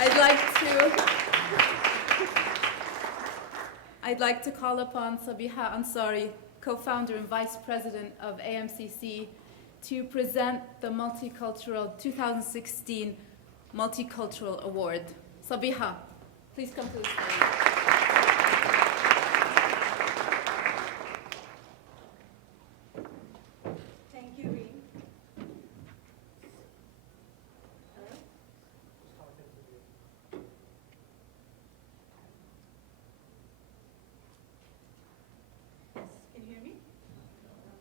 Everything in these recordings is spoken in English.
I'd like to call upon Sabiha Ansari, co-founder and vice president of AMCC, to present the Multicultural 2016 Multicultural Award. Sabiha, please come to the stage.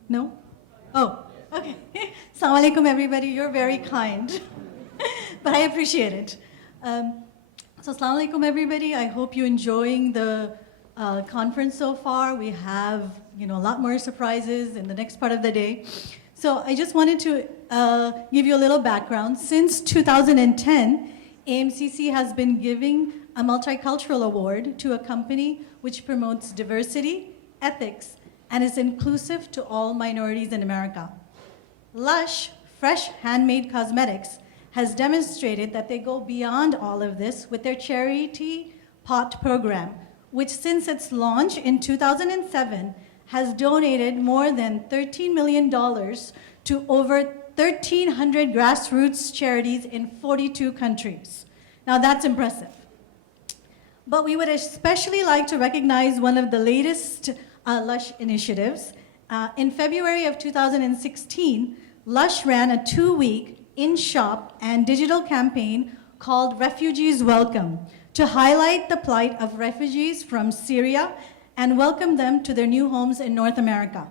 No? Oh, okay. Assalamu alaikum, everybody. You're very kind, but I appreciate it. So assalamu alaikum, everybody. I hope you're enjoying the conference so far. We have, a lot more surprises in the next part of the day. So I just wanted to give you a little background. Since 2010, AMCC has been giving a multicultural award to a company which promotes diversity, ethics, and is inclusive to all minorities in America. Lush, fresh handmade cosmetics, has demonstrated that they go beyond all of this with their charity pot program, which since its launch in 2007 has donated more than $13 million to over 1,300 grassroots charities in 42 countries. Now that's impressive. But we would especially like to recognize one of the latest Lush initiatives. In February of 2016, Lush ran a 2-week in-shop and digital campaign called Refugees Welcome to highlight the plight of refugees from Syria and welcome them to their new homes in North America.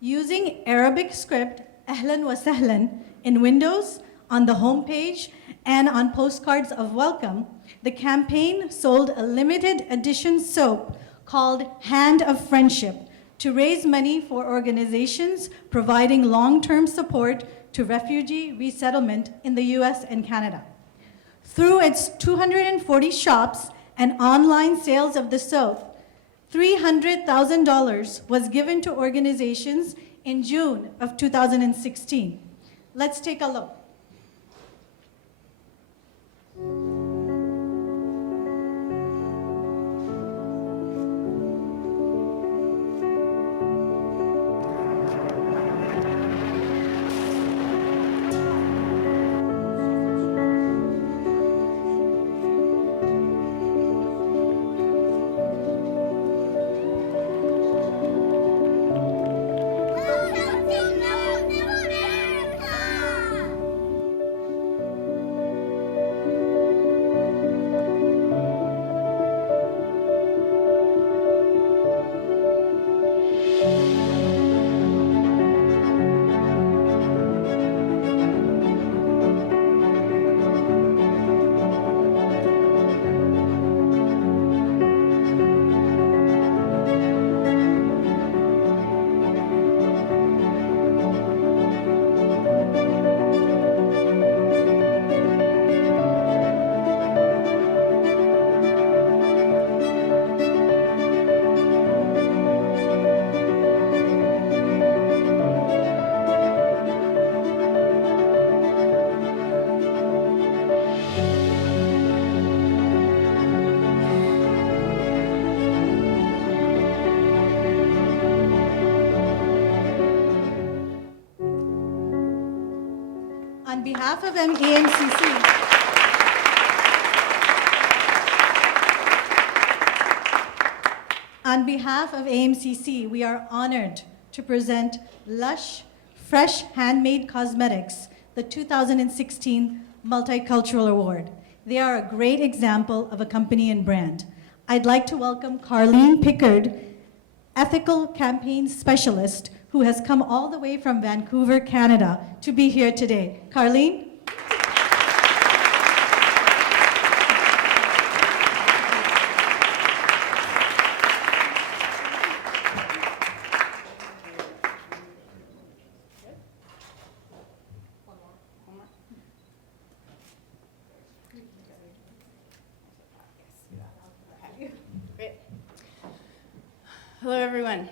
Using Arabic script, Ahlan wa Sahlan, in Windows, on the homepage, and on postcards of welcome, the campaign sold a limited edition soap called Hand of Friendship to raise money for organizations providing long-term support to refugee resettlement in the US and Canada. Through its 240 shops and online sales of the soap, $300,000 was given to organizations in June of 2016. Let's take a look. On behalf of AMCC, we are honored to present Lush Fresh Handmade Cosmetics, the 2016 Multicultural Award. They are a great example of a company and brand. I'd like to welcome Carlene Pickard, Ethical Campaign Specialist, who has come all the way from Vancouver, Canada, to be here today. Carlene? Hello, everyone.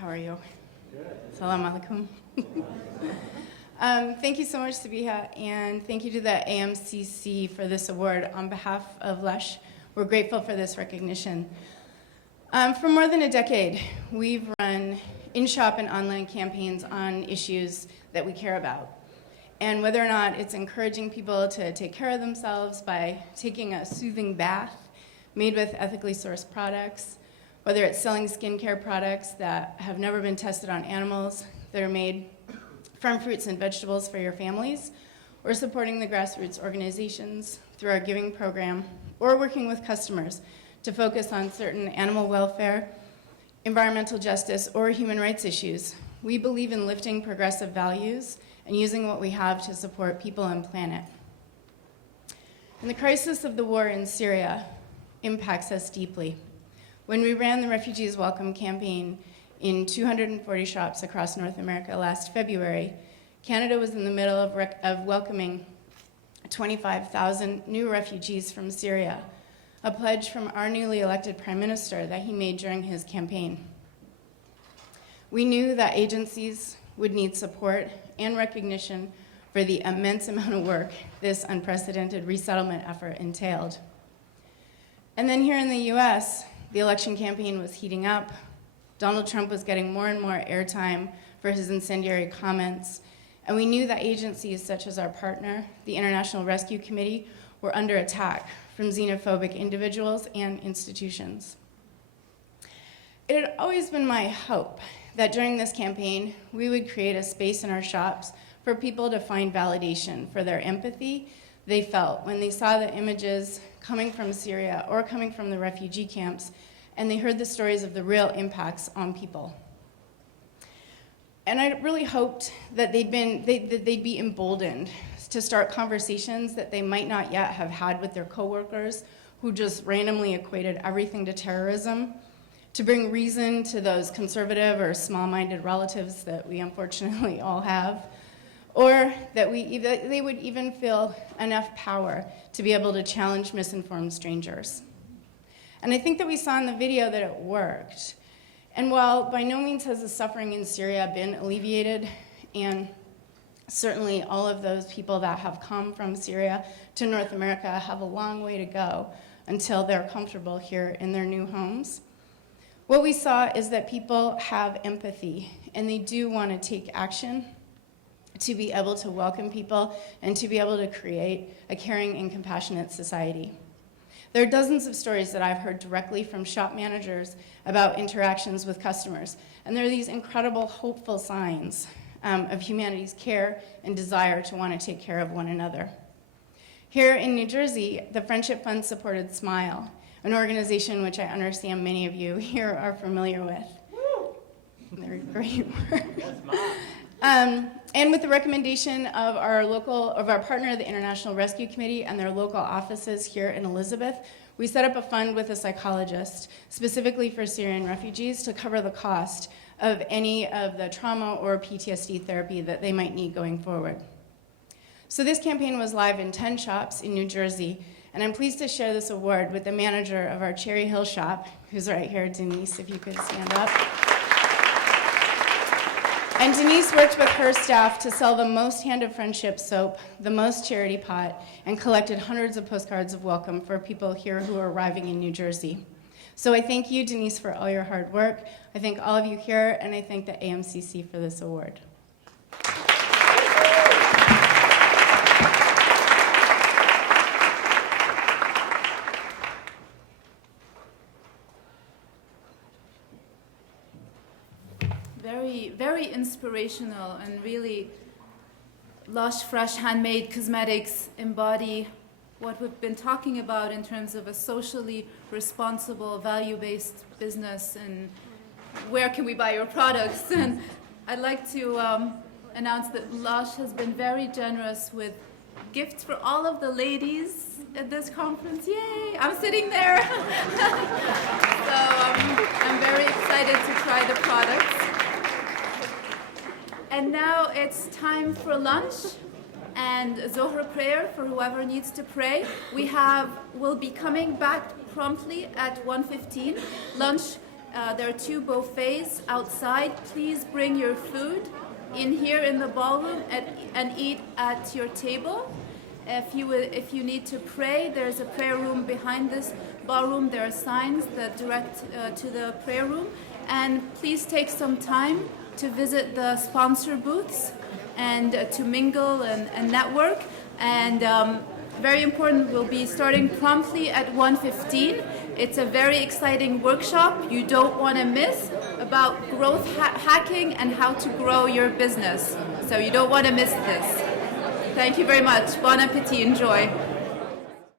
How are you? Good. Salam alaikum. Thank you so much, Sabiha, and thank you to the AMCC for this award. On behalf of Lush, we're grateful for this recognition. For more than a decade, we've run in-shop and online campaigns on issues that we care about. And whether or not it's encouraging people to take care of themselves by taking a soothing bath made with ethically sourced products, whether it's selling skincare products that have never been tested on animals, that are made from fruits and vegetables for your families, or supporting the grassroots organizations through our giving program, or working with customers to focus on certain animal welfare, environmental justice, or human rights issues. We believe in lifting progressive values and using what we have to support people and planet. And the crisis of the war in Syria impacts us deeply. When we ran the Refugees Welcome campaign in 240 shops across North America last February, Canada was in the middle of welcoming 25,000 new refugees from Syria, a pledge from our newly elected Prime Minister that he made during his campaign. We knew that agencies would need support and recognition for the immense amount of work this unprecedented resettlement effort entailed. And then here in the US, the election campaign was heating up. Donald Trump was getting more and more airtime for his incendiary comments, and we knew that agencies such as our partner, the International Rescue Committee, were under attack from xenophobic individuals and institutions. It had always been my hope that during this campaign, we would create a space in our shops for people to find validation for their empathy they felt when they saw the images coming from Syria or coming from the refugee camps, and they heard the stories of the real impacts on people. And I really hoped that they'd be emboldened to start conversations that they might not yet have had with their coworkers who just randomly equated everything to terrorism, to bring reason to those conservative or small-minded relatives that we unfortunately all have, or that they would even feel enough power to be able to challenge misinformed strangers. And I think that we saw in the video that it worked. And while by no means has the suffering in Syria been alleviated, and certainly all of those people that have come from Syria to North America have a long way to go until they're comfortable here in their new homes, what we saw is that people have empathy, and they do want to take action to be able to welcome people and to be able to create a caring and compassionate society. There are dozens of stories that I've heard directly from shop managers about interactions with customers, and there are these incredible, hopeful signs of humanity's care and desire to want to take care of one another. Here in New Jersey, the Friendship Fund supported Smile, an organization which I understand many of you here are familiar with. Woo! They're great work. And with the recommendation of our partner, the International Rescue Committee, and their local offices here in Elizabeth, we set up a fund with a psychologist specifically for Syrian refugees to cover the cost of any of the trauma or PTSD therapy that they might need going forward. So this campaign was live in 10 shops in New Jersey, and I'm pleased to share this award with the manager of our Cherry Hill shop, who's right here, Denise, if you could stand up. And Denise worked with her staff to sell the most Hand of Friendship soap, the most charity pot, and collected hundreds of postcards of welcome for people here who are arriving in New Jersey. So I thank you, Denise, for all your hard work. I thank all of you here, and I thank the AMCC for this award. Very, very inspirational, and really Lush, fresh, handmade cosmetics embody what we've been talking about in terms of a socially responsible, value-based business, and where can we buy your products. And I'd like to announce that Lush has been very generous with gifts for all of the ladies at this conference. Yay! I'm sitting there. So I'm very excited to try the products. And now it's time for lunch and Zohar prayer for whoever needs to pray. We'll be coming back promptly at 1:15. Lunch, there are 2 buffets outside. Please bring your food. in here in the ballroom and eat at your table. If you need to pray, there's a prayer room behind this ballroom. There are signs that direct to the prayer room. And please take some time to visit the sponsor booths and to mingle and network. And very important, we'll be starting promptly at 1:15. It's a very exciting workshop you don't want to miss about growth hacking and how to grow your business. So you don't want to miss this. Thank you very much. Bon appetit. Enjoy.